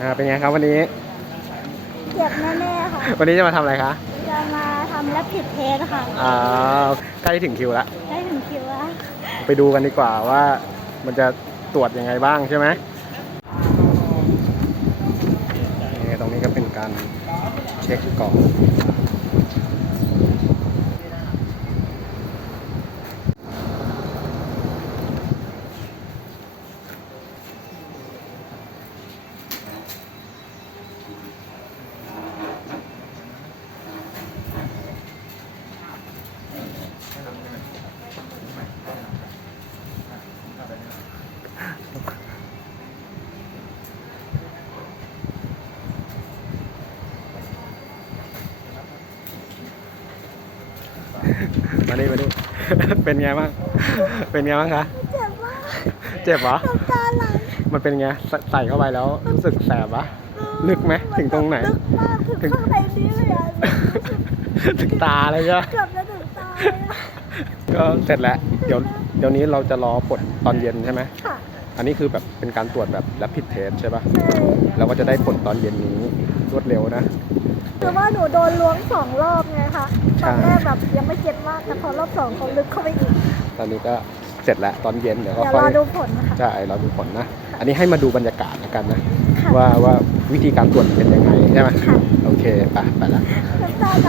อ่าเป็นไงครับวันนี้ เจ็บแน่ๆค่ะ วันนี้จะมาทำอะไรคะ จะมาทำและผิดเทสค่ะ อ่าใกล้ถึงคิวแล้วได้ถึงคิวแล้ว ไปดูกันดีกว่าว่ามันจะตรวจยังไงบ้างใช่ไหมนี่ตรงนี้ก็เป็นการเช็คกล่อง มาดิมาดิเป็นไงบ้าง เป็นไงบ้างคะ เจ็บมากเจ็บเหรอ น้ำตาไหลมันเป็นไงใส่ใส่เข้าไปแล้วรู้สึกแสบปะ ลึกไหมถึงตรงไหน ลึกมากถึงข้างในนี้เลยอะถึงตาเลยใช่ไหม เกือบจะถึงตาเลยอะก็เสร็จแล้ว เดี๋ยวเดี๋ยวนี้เราจะรอผลตอนเย็นใช่ไหม ค่ะอันนี้คือแบบเป็นการตรวจแบบรับผิดเทสใช่ปะใช่เราก็จะได้ผลตอนเย็นนี้รวดเร็วนะ คือว่าหนูโดนล้วงสองรอบไงคะใช่ตอนแรกแบบยังไม่เจ็บมากแต่พอรอบสองเขาลึกเข้าไปอีก ตอนนี้ก็เสร็จแล้วตอนเย็นเดี๋ยวก็เดี๋ยวค่รออยดูผลนะคะ ใช่เราดูผลนะ อันนี้ให้มาดูบรรยากาศแล้วกันนะ ค่ะว่าว่าวิธีการตรวจเป็นยังไงใช่ไหมค่ะ โอเคไปไปละ น้ำตาไหล